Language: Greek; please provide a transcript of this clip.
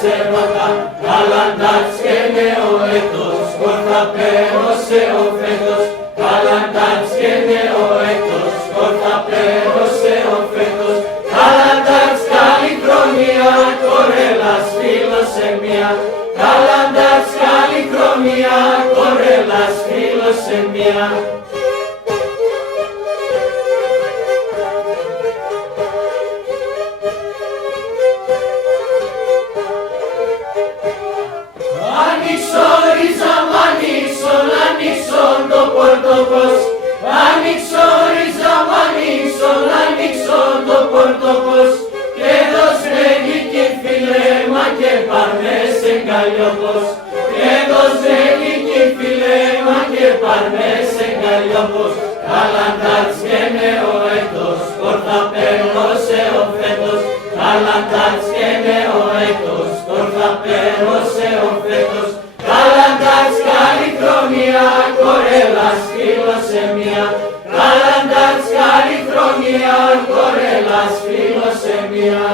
σε ρώτα, καλαντάτς και νεοέτος, σκόρτα πέρωσε ο φέτος, καλαντάτς και νεοέτος, σκόρτα πέρωσε ο φέτος, καλαντάτς καλή χρονιά, κορέλας φιλοσεμία, καλαντάτς καλή χρονιά, κορέλας φιλοσεμία. Ανοίξον το πορτοπός, ανοίξον το πορτοπός και δώσ' και φιλέμα και πάρμε σε καλλιόπος, και δώσ' και φιλέμα και πάρμε σε καλλιόπος, καλαντάτς και νεοέτος, σκόρτα πέρωσε ο φέτος, καλαντάτς και νεοέτος, σκόρτα πέρωσε ο φέτος, καλαντάτς καλή χρονιά, κορέλας φιλοσεμία, καλαντάτς καλή χρονιά, κορέλας φιλοσεμία.